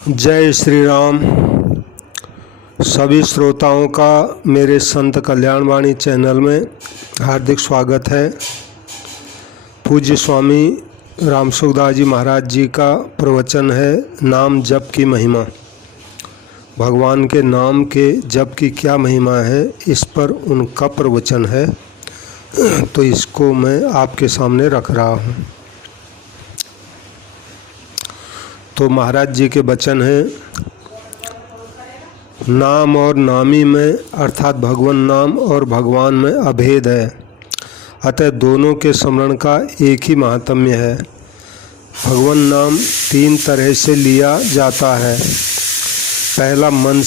जय श्री राम। सभी श्रोताओं का मेरे संत कल्याणवाणी चैनल में हार्दिक स्वागत है। पूज्य स्वामी राम सुखदास जी महाराज जी का प्रवचन है नाम जप की महिमा। भगवान के नाम के जप की क्या महिमा है, इस पर उनका प्रवचन है, तो इसको मैं आपके सामने रख रहा हूँ। तो महाराज जी के वचन हैं, नाम और नामी में अर्थात भगवान नाम और भगवान में अभेद है, अतः दोनों के स्मरण का एक ही महात्म्य है। भगवान नाम तीन तरह से लिया जाता है। पहला मन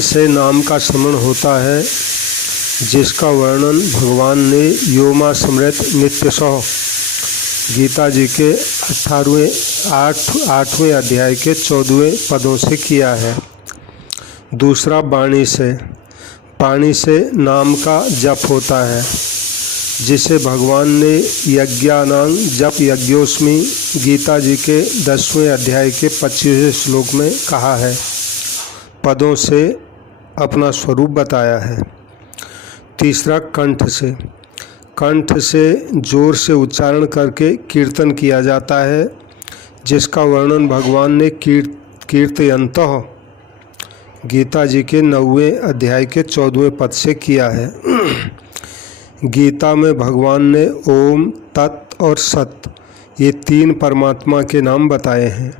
से नाम का स्मरण होता है, जिसका वर्णन भगवान ने योमा समृत नित्य सौ गीता जी के 8वें अध्याय के 14वें पदों से किया है। दूसरा वाणी से नाम का जप होता है, जिसे भगवान ने यज्ञानां जप यज्ञोस्मि गीता जी के 10वें अध्याय के 25वें श्लोक में कहा है, पदों से अपना स्वरूप बताया है। तीसरा कंठ से जोर से उच्चारण करके कीर्तन किया जाता है, जिसका वर्णन भगवान ने कीर्तयन्तः गीता जी के 9वें अध्याय के 14वें पद से किया है। गीता में भगवान ने ओम, तत् और सत ये तीन परमात्मा के नाम बताए हैं।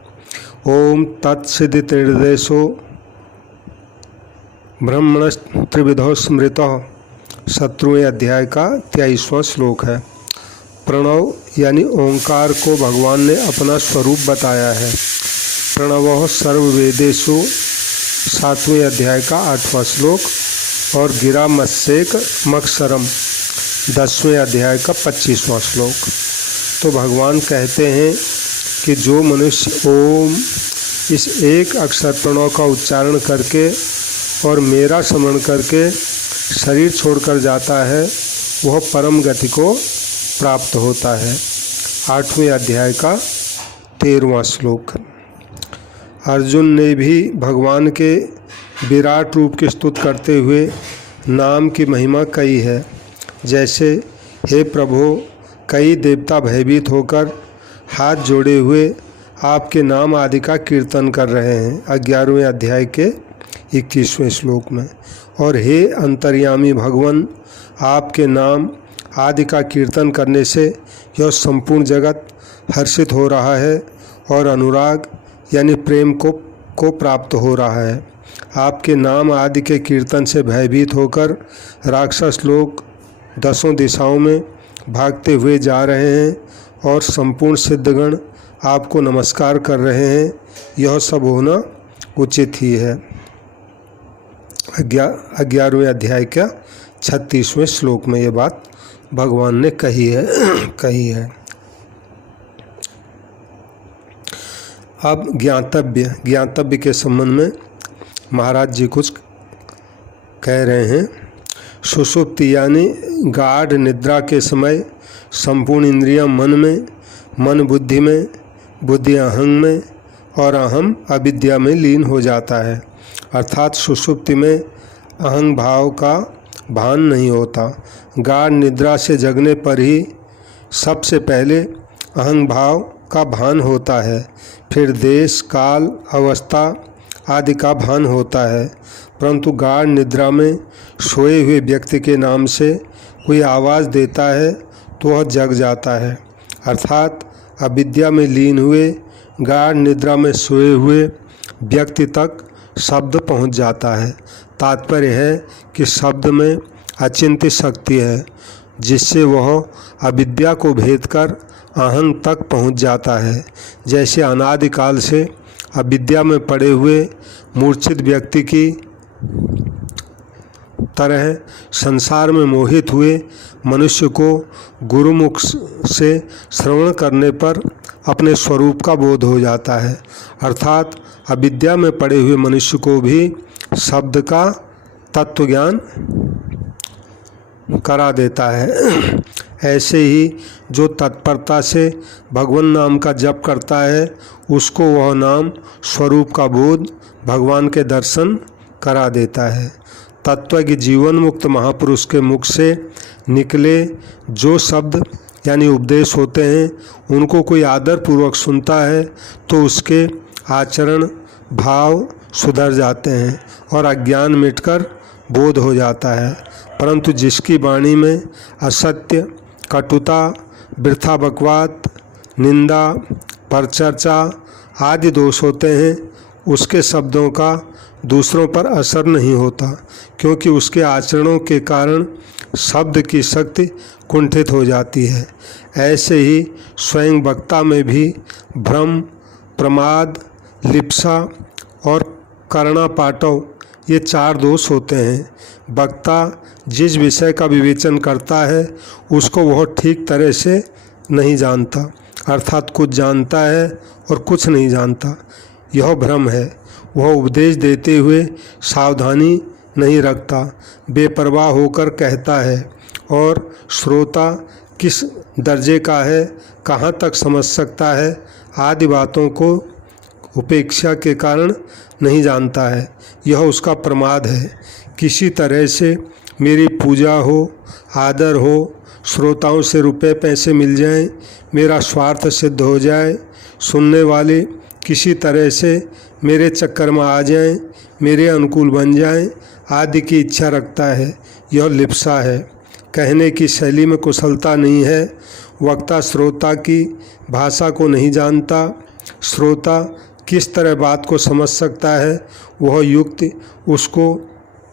ओम तत्सदितिर्देशो ब्रह्मणस्त्रिविधो स्मृतः 17वें अध्याय का 23वां श्लोक है। प्रणव यानी ओंकार को भगवान ने अपना स्वरूप बताया है। प्रणवः सर्ववेदेषु 7वें अध्याय का 8वां श्लोक और गिरा मत्स्येक मक्षरम 10वें अध्याय का 25वां श्लोक। तो भगवान कहते हैं कि जो मनुष्य ओम इस एक अक्षर प्रणव का उच्चारण करके और मेरा स्मरण करके शरीर छोड़कर जाता है, वह परम गति को प्राप्त होता है। 8वें अध्याय का 13वां श्लोक। अर्जुन ने भी भगवान के विराट रूप की स्तुति करते हुए नाम की महिमा कही है। जैसे, हे प्रभु, कई देवता भयभीत होकर हाथ जोड़े हुए आपके नाम आदि का कीर्तन कर रहे हैं, 11वें अध्याय के 21वें श्लोक में। और हे अंतर्यामी भगवान, आपके नाम आदि का कीर्तन करने से यह संपूर्ण जगत हर्षित हो रहा है और अनुराग यानी प्रेम को प्राप्त हो रहा है। आपके नाम आदि के कीर्तन से भयभीत होकर राक्षस लोग 10 दिशाओं में भागते हुए जा रहे हैं और संपूर्ण सिद्धगण आपको नमस्कार कर रहे हैं। यह सब होना उचित ही है। 11वें अध्याय का 36वें श्लोक में ये बात भगवान ने कही है। अब ज्ञातव्य के संबंध में महाराज जी कुछ कह रहे हैं। सुषुप्ति यानी गाढ़ निद्रा के समय संपूर्ण इंद्रियां मन में, मन बुद्धि में, बुद्धि अहंग में और अहम अविद्या में लीन हो जाता है। अर्थात सुषुप्ति में अहंग भाव का भान नहीं होता। गाढ़ निद्रा से जगने पर ही सबसे पहले अहंग भाव का भान होता है, फिर देश, काल, अवस्था आदि का भान होता है। परंतु गाढ़ निद्रा में सोए हुए व्यक्ति के नाम से कोई आवाज़ देता है तो वह जग जाता है। अर्थात अविद्या में लीन हुए गाढ़ निद्रा में सोए हुए व्यक्ति तक शब्द पहुंच जाता है। तात्पर्य है कि शब्द में अचिंत्य शक्ति है, जिससे वह अविद्या को भेद कर अहंग तक पहुंच जाता है। जैसे अनादिकाल से अविद्या में पड़े हुए मूर्छित व्यक्ति की तरह संसार में मोहित हुए मनुष्य को गुरुमुख से श्रवण करने पर अपने स्वरूप का बोध हो जाता है। अर्थात अविद्या में पड़े हुए मनुष्य को भी शब्द का तत्व ज्ञान करा देता है। ऐसे ही जो तत्परता से भगवान नाम का जप करता है उसको वह नाम स्वरूप का बोध, भगवान के दर्शन करा देता है। तत्वज्ञ जीवन मुक्त महापुरुष के मुख से निकले जो शब्द यानी उपदेश होते हैं उनको कोई आदर पूर्वक सुनता है तो उसके आचरण भाव सुधर जाते हैं और अज्ञान मिटकर बोध हो जाता है। परंतु जिसकी वाणी में असत्य, कटुता, वृथा बकवाद, निंदा, परचर्चा आदि दोष होते हैं उसके शब्दों का दूसरों पर असर नहीं होता, क्योंकि उसके आचरणों के कारण शब्द की शक्ति कुंठित हो जाती है। ऐसे ही स्वयं वक्ता में भी भ्रम, प्रमाद, लिप्सा और करणापाटव ये 4 दोष होते हैं। वक्ता जिस विषय का विवेचन करता है उसको वह ठीक तरह से नहीं जानता, अर्थात कुछ जानता है और कुछ नहीं जानता, यह भ्रम है। वह उपदेश देते हुए सावधानी नहीं रखता, बेपरवाह होकर कहता है और श्रोता किस दर्जे का है, कहाँ तक समझ सकता है आदि बातों को उपेक्षा के कारण नहीं जानता है। यह उसका प्रमाद है। किसी तरह से मेरी पूजा हो, आदर हो, श्रोताओं से रुपए पैसे मिल जाएं, मेरा स्वार्थ सिद्ध हो जाए, सुनने वाले किसी तरह से मेरे चक्कर में आ जाएं, मेरे अनुकूल बन जाएं आदि की इच्छा रखता है, यह लिप्सा है। कहने की शैली में कुशलता नहीं है। वक्ता श्रोता की भाषा को नहीं जानता। श्रोता किस तरह बात को समझ सकता है वह युक्ति उसको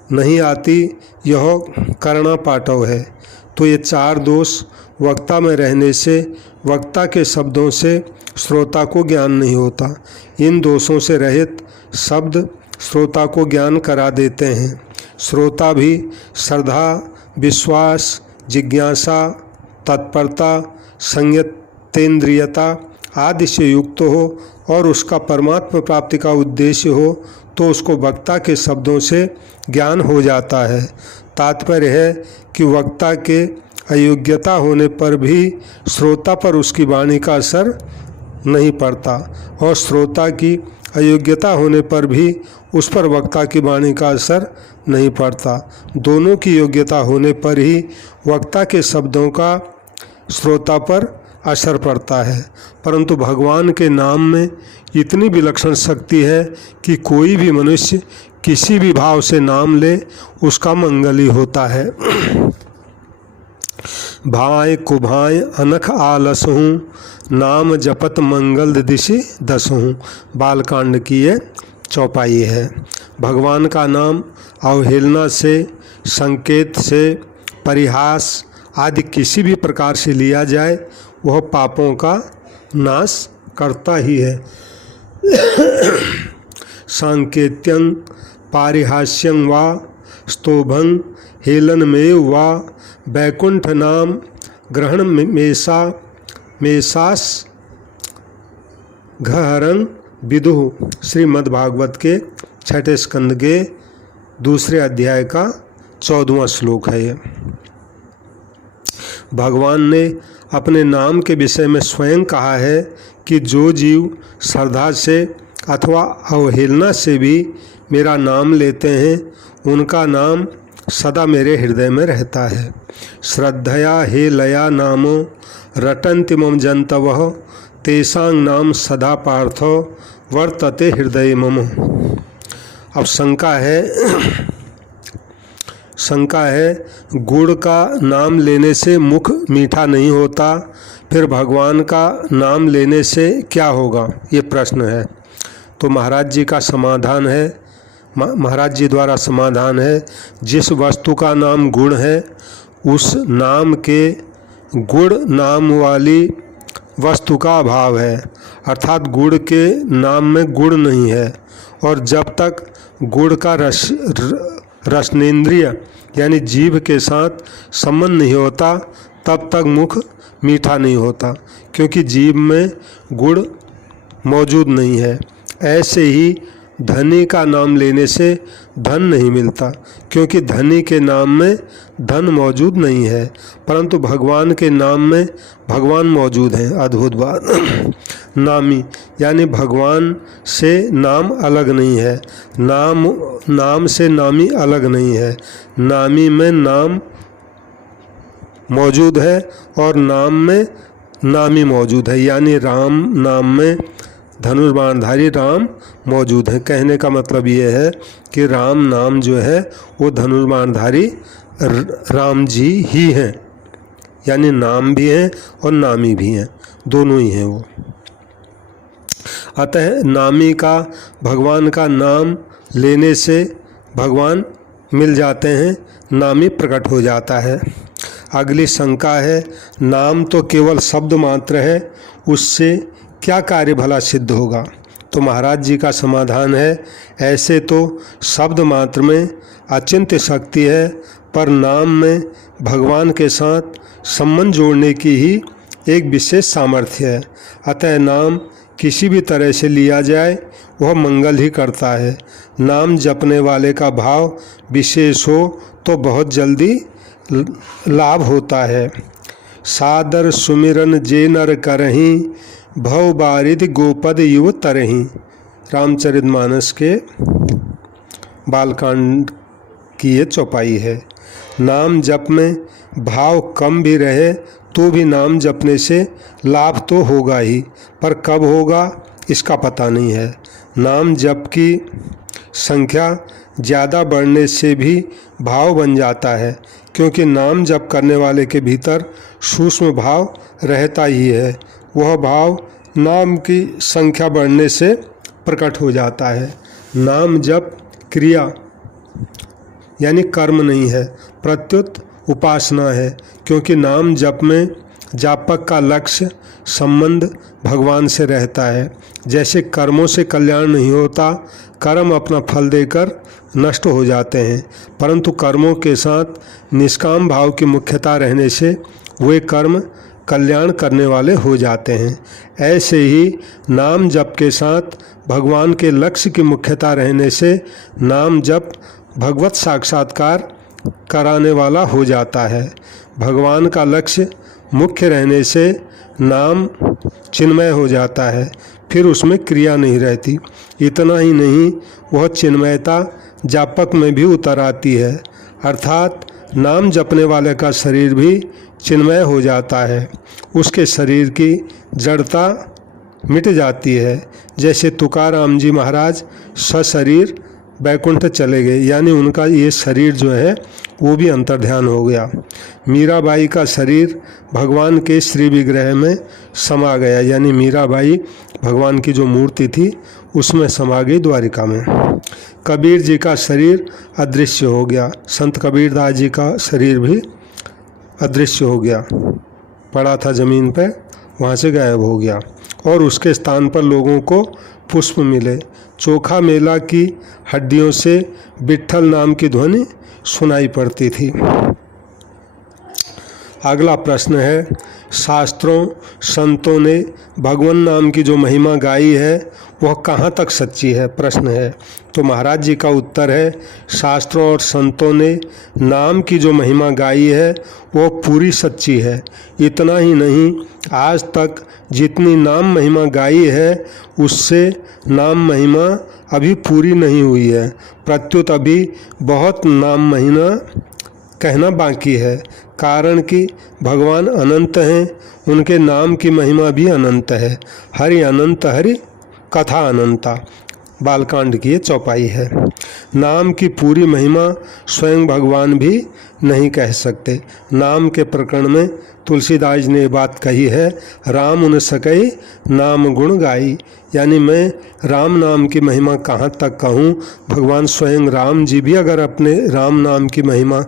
नहीं आती, यह करणापाटव है। तो ये 4 दोष वक्ता में रहने से वक्ता के शब्दों से श्रोता को ज्ञान नहीं होता। इन दोषों से रहित शब्द श्रोता को ज्ञान करा देते हैं। श्रोता भी श्रद्धा, विश्वास, जिज्ञासा, तत्परता, संयतेंद्रियता आदि से युक्त हो और उसका परमात्मा प्राप्ति का उद्देश्य हो तो उसको वक्ता के शब्दों से ज्ञान हो जाता है। तात्पर्य है कि वक्ता के अयोग्यता होने पर भी श्रोता पर उसकी वाणी का असर नहीं पड़ता और श्रोता की अयोग्यता होने पर भी उस पर वक्ता की वाणी का असर नहीं पड़ता। दोनों की योग्यता होने पर ही वक्ता के शब्दों का श्रोता पर असर पड़ता है। परंतु भगवान के नाम में इतनी विलक्षण शक्ति है कि कोई भी मनुष्य किसी भी भाव से नाम ले उसका मंगल ही होता है। भाय कुभाय अनख आलसहूँ, नाम जपत मंगल दिशि दसहूँ। बालकांड की ये चौपाई है। भगवान का नाम अवहेलना से, संकेत से, परिहास आदि किसी भी प्रकार से लिया जाए वह पापों का नाश करता ही है। सांकेत्यं पारिहास्यं वा स्तोभं हेलनमेव वा वैकुंठ नाम ग्रहण मेषास घहरं विदुः। श्रीमद्भागवत के 6ठे स्कंद के 2 अध्याय का 14वां श्लोक है। ये भगवान ने अपने नाम के विषय में स्वयं कहा है कि जो जीव श्रद्धा से अथवा अवहेलना से भी मेरा नाम लेते हैं उनका नाम सदा मेरे हृदय में रहता है। श्रद्धया हे लया नामो रटन्ति मम जन्तवः, तेषां नाम सदा पार्थो वर्तते हृदय मम। अब शंका है गुड़ का नाम लेने से मुख मीठा नहीं होता, फिर भगवान का नाम लेने से क्या होगा, ये प्रश्न है। तो महाराज जी का समाधान है, महाराज जी द्वारा समाधान है, जिस वस्तु का नाम गुण है उस नाम के गुण नाम वाली वस्तु का अभाव है, अर्थात गुड़ के नाम में गुण नहीं है। और जब तक गुड़ का रसनेन्द्रिय यानी जीभ के साथ संबंध नहीं होता तब तक मुख मीठा नहीं होता, क्योंकि जीभ में गुड़ मौजूद नहीं है। ऐसे ही धनी का नाम लेने से धन नहीं मिलता, क्योंकि धनी के नाम में धन मौजूद नहीं है, परंतु भगवान के नाम में भगवान मौजूद हैं। अद्भुत बात। नामी यानी भगवान से नाम अलग नहीं है, नाम से नामी अलग नहीं है। नामी में नाम मौजूद है और नाम में नामी मौजूद है, यानी राम नाम में धनुष बाणधारी राम मौजूद है। कहने का मतलब ये है कि राम नाम जो है वो धनुष बाणधारी राम जी ही हैं, यानी नाम भी हैं और नामी भी हैं, दोनों ही हैं वो। अतः नामी का भगवान का नाम लेने से भगवान मिल जाते हैं, नामी प्रकट हो जाता है। अगली शंका है, नाम तो केवल शब्द मात्र है, उससे क्या कार्य भला सिद्ध होगा? तो महाराज जी का समाधान है, ऐसे तो शब्द मात्र में अचिंत्य शक्ति है, पर नाम में भगवान के साथ संबंध जोड़ने की ही एक विशेष सामर्थ्य है। अतः नाम किसी भी तरह से लिया जाए वह मंगल ही करता है। नाम जपने वाले का भाव विशेष हो तो बहुत जल्दी लाभ होता है। सादर सुमिरन जे नर करहीं, भव बारिद गोपद युव तरहीं। रामचरितमानस के बालकांड की ये चौपाई है। नाम जप में भाव कम भी रहे तो भी नाम जपने से लाभ तो होगा ही, पर कब होगा इसका पता नहीं है। नाम जप की संख्या ज़्यादा बढ़ने से भी भाव बन जाता है, क्योंकि नाम जप करने वाले के भीतर सूक्ष्म भाव रहता ही है। वह भाव नाम की संख्या बढ़ने से प्रकट हो जाता है। नाम जप क्रिया यानी कर्म नहीं है, प्रत्युत उपासना है, क्योंकि नाम जप में जापक का लक्ष्य संबंध भगवान से रहता है। जैसे कर्मों से कल्याण नहीं होता, कर्म अपना फल देकर नष्ट हो जाते हैं, परंतु कर्मों के साथ निष्काम भाव की मुख्यता रहने से वे कर्म कल्याण करने वाले हो जाते हैं। ऐसे ही नाम जप के साथ भगवान के लक्ष्य की मुख्यता रहने से नाम जप भगवत साक्षात्कार कराने वाला हो जाता है। भगवान का लक्ष्य मुख्य रहने से नाम चिन्मय हो जाता है, फिर उसमें क्रिया नहीं रहती। इतना ही नहीं, वह चिन्मयता जापक में भी उतर आती है, अर्थात नाम जपने वाले का शरीर भी चिन्मय हो जाता है, उसके शरीर की जड़ता मिट जाती है। जैसे तुकाराम जी महाराज सशरीर बैकुंठ चले गए, यानी उनका ये शरीर जो है वो भी अंतर्ध्यान हो गया। मीराबाई का शरीर भगवान के श्री विग्रह में समा गया, यानी मीराबाई भगवान की जो मूर्ति थी उसमें समा गई द्वारिका में। कबीर जी का शरीर अदृश्य हो गया, संत कबीरदास जी का शरीर भी अदृश्य हो गया, पड़ा था ज़मीन पर, वहाँ से गायब हो गया और उसके स्थान पर लोगों को पुष्प मिले। चोखा मेला की हड्डियों से विट्ठल नाम की ध्वनि सुनाई पड़ती थी। अगला प्रश्न है, शास्त्रों संतों ने भगवान नाम की जो महिमा गाई है वह कहाँ तक सच्ची है? प्रश्न है। तो महाराज जी का उत्तर है, शास्त्रों और संतों ने नाम की जो महिमा गाई है वो पूरी सच्ची है। इतना ही नहीं, आज तक जितनी नाम महिमा गाई है उससे नाम महिमा अभी पूरी नहीं हुई है, प्रत्युत अभी बहुत नाम महिमा कहना बाकी है। कारण कि भगवान अनंत हैं, उनके नाम की महिमा भी अनंत है। हरि अनंत हरि कथा अनंता, बालकांड की ये चौपाई है। नाम की पूरी महिमा स्वयं भगवान भी नहीं कह सकते। नाम के प्रकरण में तुलसीदास ने ये बात कही है, राम उन सकई नाम गुण गाई, यानी मैं राम नाम की महिमा कहाँ तक कहूँ। भगवान स्वयं राम जी भी अगर अपने राम नाम की महिमा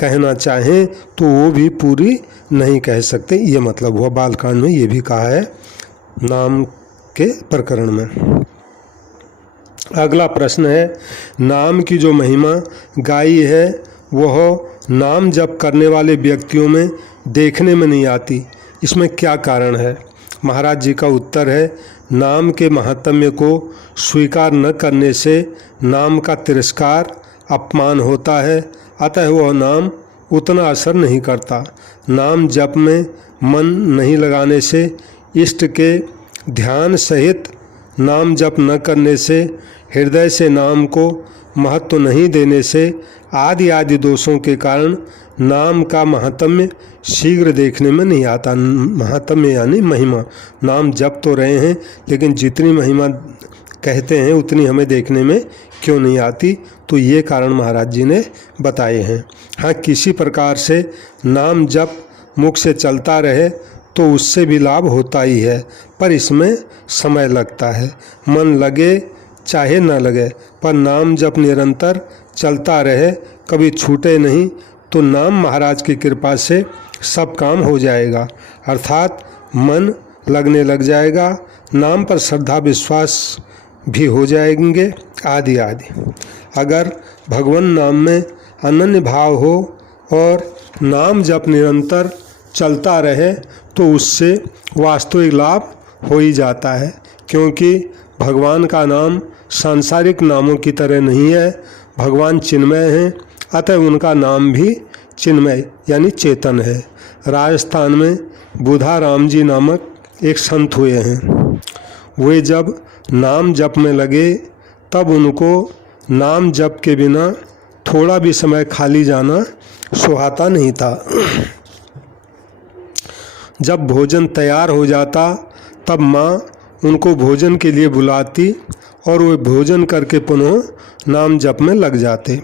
कहना चाहें तो वो भी पूरी नहीं कह सकते, ये मतलब हुआ। बालकांड में ये भी कहा है नाम के प्रकरण में। अगला प्रश्न है, नाम की जो महिमा गाई है वह नाम जप करने वाले व्यक्तियों में देखने में नहीं आती, इसमें क्या कारण है? महाराज जी का उत्तर है, नाम के महात्म्य को स्वीकार न करने से नाम का तिरस्कार, अपमान होता है, अतः वह नाम उतना असर नहीं करता। नाम जप में मन नहीं लगाने से, इष्ट के ध्यान सहित नाम जप न करने से, हृदय से नाम को महत्व नहीं देने से आदि दोषों के कारण नाम का महात्म्य शीघ्र देखने में नहीं आता। महात्म्य यानी महिमा, नाम जप तो रहे हैं लेकिन जितनी महिमा कहते हैं उतनी हमें देखने में क्यों नहीं आती, तो ये कारण महाराज जी ने बताए हैं। हाँ, किसी प्रकार से नाम जप मुख से चलता रहे तो उससे भी लाभ होता ही है, पर इसमें समय लगता है। मन लगे चाहे न लगे, पर नाम जप निरंतर चलता रहे, कभी छूटे नहीं, तो नाम महाराज की कृपा से सब काम हो जाएगा, अर्थात मन लगने लग जाएगा, नाम पर श्रद्धा विश्वास भी हो जाएंगे आदि। अगर भगवान नाम में अनन्य भाव हो और नाम जप निरंतर चलता रहे तो उससे वास्तविक लाभ हो ही जाता है, क्योंकि भगवान का नाम सांसारिक नामों की तरह नहीं है। भगवान चिन्मय हैं, अतः उनका नाम भी चिन्मय यानी चेतन है। राजस्थान में बुधा राम जी नामक एक संत हुए हैं। वे जब नाम जप में लगे तब उनको नाम जप के बिना थोड़ा भी समय खाली जाना सुहाता नहीं था। जब भोजन तैयार हो जाता तब माँ उनको भोजन के लिए बुलाती और वे भोजन करके पुनः नाम जप में लग जाते।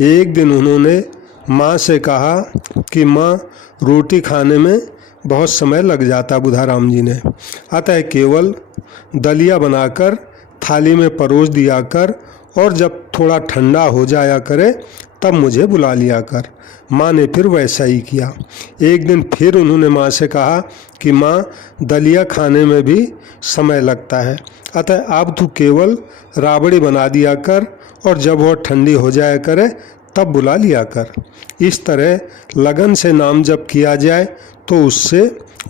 एक दिन उन्होंने माँ से कहा कि माँ, रोटी खाने में बहुत समय लग जाता बुधाराम जी ने, अतः केवल दलिया बनाकर थाली में परोस दिया कर और जब थोड़ा ठंडा हो जाया करे तब मुझे बुला लिया कर। माँ ने फिर वैसा ही किया। एक दिन फिर उन्होंने माँ से कहा कि माँ, दलिया खाने में भी समय लगता है, अतः अब तू केवल राबड़ी बना दिया कर और जब वह ठंडी हो जाया करे तब बुला लिया कर। इस तरह लगन से नाम जप किया जाए तो उससे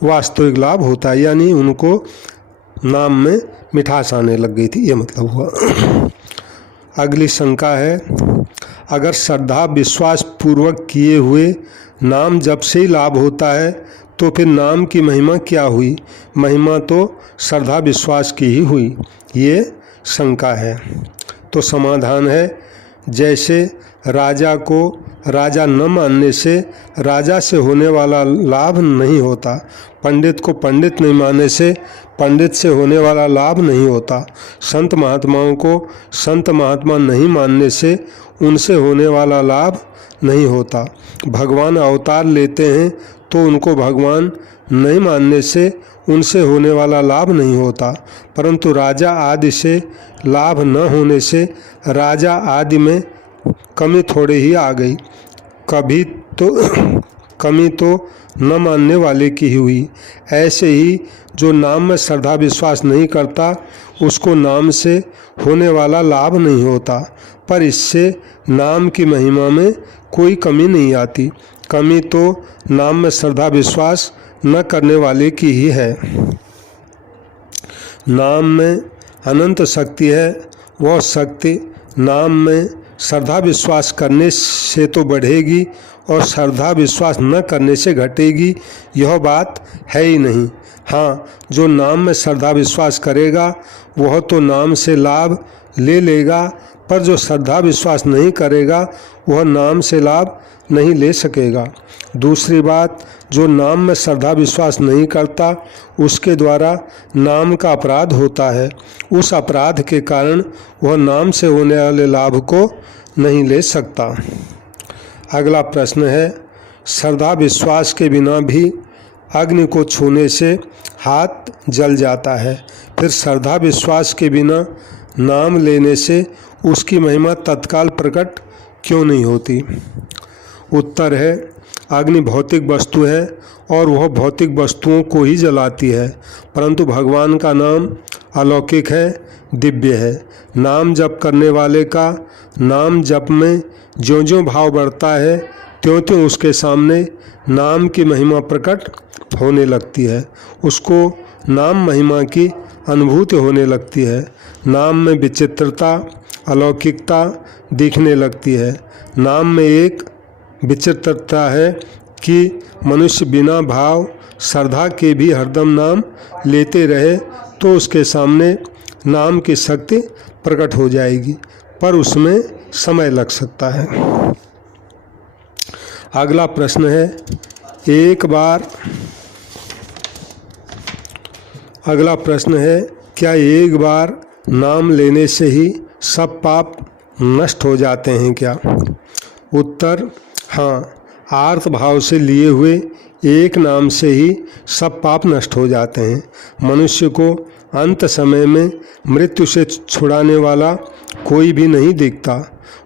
वास्तविक लाभ होता है, यानी उनको नाम में मिठास आने लग गई थी, ये मतलब हुआ। अगली शंका है, अगर श्रद्धा विश्वास पूर्वक किए हुए नाम जप से ही लाभ होता है तो फिर नाम की महिमा क्या हुई? महिमा तो श्रद्धा विश्वास की ही हुई, ये शंका है। तो समाधान है, जैसे राजा को राजा न मानने से राजा से होने वाला लाभ नहीं होता, पंडित को पंडित नहीं मानने से पंडित से होने वाला लाभ नहीं होता, संत महात्माओं को संत महात्मा नहीं मानने से उनसे होने वाला लाभ नहीं होता, भगवान अवतार लेते हैं तो उनको भगवान नहीं मानने से उनसे होने वाला लाभ नहीं होता, परंतु राजा आदि से लाभ न होने से राजा आदि में कमी थोड़े ही आ गई, कमी तो न मानने वाले की ही हुई। ऐसे ही जो नाम में श्रद्धा विश्वास नहीं करता उसको नाम से होने वाला लाभ नहीं होता, पर इससे नाम की महिमा में कोई कमी नहीं आती, कमी तो नाम में श्रद्धा विश्वास न करने वाले की ही है। नाम में अनंत शक्ति है, वह शक्ति नाम में श्रद्धा विश्वास करने से तो बढ़ेगी और श्रद्धा विश्वास न करने से घटेगी, यह बात है ही नहीं। हाँ, जो नाम में श्रद्धा विश्वास करेगा वह तो नाम से लाभ ले लेगा, पर जो श्रद्धा विश्वास नहीं करेगा वह नाम से लाभ नहीं ले सकेगा। दूसरी बात, जो नाम में श्रद्धा विश्वास नहीं करता उसके द्वारा नाम का अपराध होता है, उस अपराध के कारण वह नाम से होने वाले लाभ को नहीं ले सकता। अगला प्रश्न है, श्रद्धा विश्वास के बिना भी अग्नि को छूने से हाथ जल जाता है, फिर श्रद्धा विश्वास के बिना नाम लेने से उसकी महिमा तत्काल प्रकट क्यों नहीं होती? उत्तर है, अग्नि भौतिक वस्तु है और वह भौतिक वस्तुओं को ही जलाती है, परंतु भगवान का नाम अलौकिक है, दिव्य है। नाम जप करने वाले का नाम जप में ज्यों-ज्यों भाव बढ़ता है त्यों-त्यों उसके सामने नाम की महिमा प्रकट होने लगती है, उसको नाम महिमा की अनुभूति होने लगती है। नाम में विचित्रता, अलौकिकता दिखने लगती है। नाम में एक विचित्रता है कि मनुष्य बिना भाव श्रद्धा के भी हरदम नाम लेते रहे तो उसके सामने नाम की शक्ति प्रकट हो जाएगी, पर उसमें समय लग सकता है। अगला प्रश्न है, क्या एक बार नाम लेने से ही सब पाप नष्ट हो जाते हैं क्या? उत्तर, हाँ, आर्त भाव से लिए हुए एक नाम से ही सब पाप नष्ट हो जाते हैं। मनुष्य को अंत समय में मृत्यु से छुड़ाने वाला कोई भी नहीं दिखता।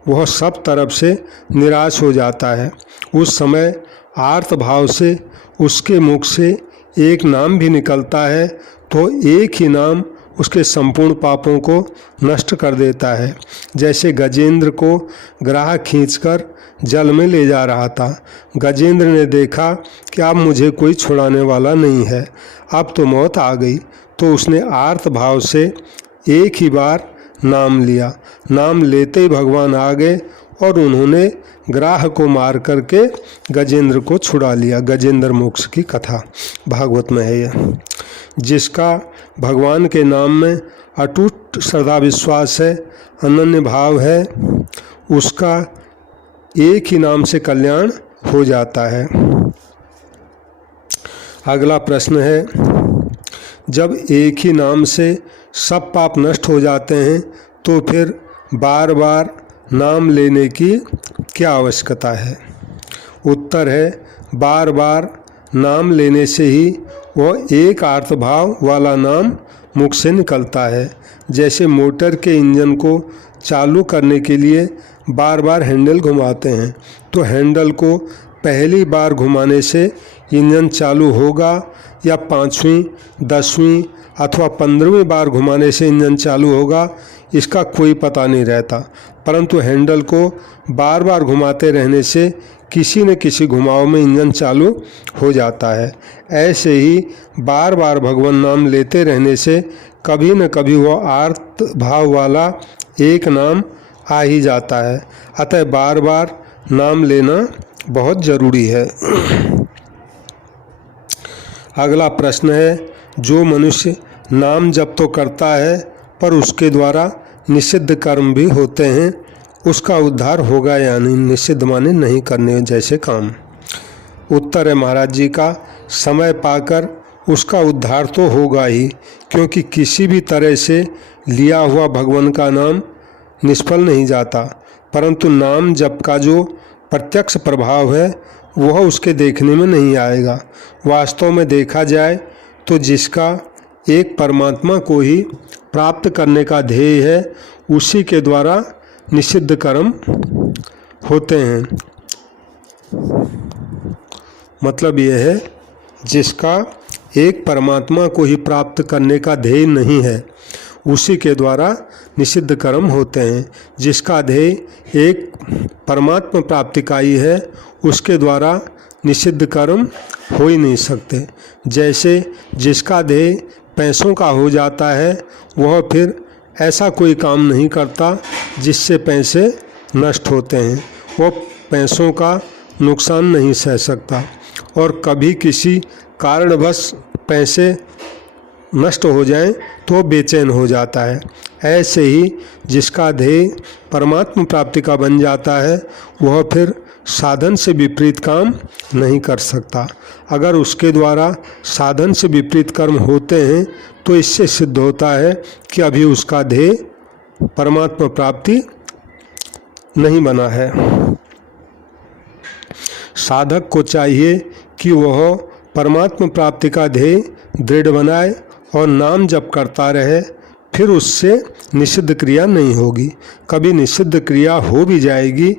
वह सब तरफ से निराश हो जाता है। उस समय आर्त भाव से उसके मुख से एक नाम भी निकलता है तो एक ही नाम उसके संपूर्ण पापों को नष्ट कर देता है। जैसे गजेंद्र को ग्राह खींचकर जल में ले जा रहा था। गजेंद्र ने देखा कि अब मुझे कोई छुड़ाने वाला नहीं है, अब तो मौत आ गई, तो उसने आर्त भाव से एक ही बार नाम लिया। नाम लेते ही भगवान आ गए और उन्होंने ग्राह को मार करके गजेंद्र को छुड़ा लिया। गजेंद्र मोक्ष की कथा भागवत में है यह। जिसका भगवान के नाम में अटूट श्रद्धा विश्वास है, अनन्य भाव है, उसका एक ही नाम से कल्याण हो जाता है। अगला प्रश्न है, जब एक ही नाम से सब पाप नष्ट हो जाते हैं तो फिर बार बार नाम लेने की क्या आवश्यकता है? उत्तर है, बार बार नाम लेने से ही वह एक अर्थ भाव वाला नाम मुख से निकलता है। जैसे मोटर के इंजन को चालू करने के लिए बार बार हैंडल घुमाते हैं, तो हैंडल को पहली बार घुमाने से इंजन चालू होगा या 5वीं, 10वीं अथवा 15वीं बार घुमाने से इंजन चालू होगा, इसका कोई पता नहीं रहता। परंतु हैंडल को बार बार घुमाते रहने से किसी न किसी घुमाव में इंजन चालू हो जाता है। ऐसे ही बार बार भगवान नाम लेते रहने से कभी न कभी वह आर्त भाव वाला एक नाम आ ही जाता है। अतः बार बार नाम लेना बहुत ज़रूरी है। अगला प्रश्न है, जो मनुष्य नाम जप तो करता है पर उसके द्वारा निषिद्ध कर्म भी होते हैं, उसका उद्धार होगा या नहीं? निषिद्ध माने नहीं करने जैसे काम। उत्तर है महाराज जी का, समय पाकर उसका उद्धार तो होगा ही, क्योंकि किसी भी तरह से लिया हुआ भगवान का नाम निष्फल नहीं जाता, परंतु नाम जप का जो प्रत्यक्ष प्रभाव है वह उसके देखने में नहीं आएगा। वास्तव में देखा जाए तो जिसका एक परमात्मा को ही प्राप्त करने का ध्येय है, उसी के द्वारा निषिद्ध कर्म होते हैं। मतलब यह है, जिसका एक परमात्मा को ही प्राप्त करने का ध्येय नहीं है, उसी के द्वारा निषिद्ध कर्म होते हैं। जिसका ध्येय एक परमात्मा प्राप्ति का ही है, उसके द्वारा निषिद्ध कर्म हो ही नहीं सकते। जैसे जिसका ध्येय पैसों का हो जाता है, वह फिर ऐसा कोई काम नहीं करता जिससे पैसे नष्ट होते हैं। वह पैसों का नुकसान नहीं सह सकता और कभी किसी कारणवश पैसे नष्ट हो जाएं तो बेचैन हो जाता है। ऐसे ही जिसका ध्येय परमात्मा प्राप्ति का बन जाता है, वह फिर साधन से विपरीत काम नहीं कर सकता। अगर उसके द्वारा साधन से विपरीत कर्म होते हैं तो इससे सिद्ध होता है कि अभी उसका ध्येय परमात्मा प्राप्ति नहीं बना है। साधक को चाहिए कि वह परमात्मा प्राप्ति का ध्येय दृढ़ बनाए और नाम जप करता रहे, फिर उससे निषिद्ध क्रिया नहीं होगी। कभी निषिद्ध क्रिया हो भी जाएगी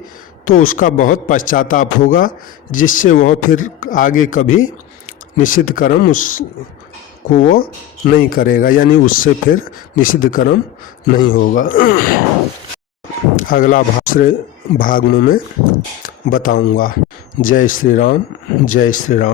तो उसका बहुत पश्चाताप होगा, जिससे वह फिर आगे कभी निषिद्ध कर्म उसको वो नहीं करेगा, यानी उससे फिर निषिद्ध कर्म नहीं होगा। अगला भाग में बताऊंगा। जय श्री राम, जय श्री राम।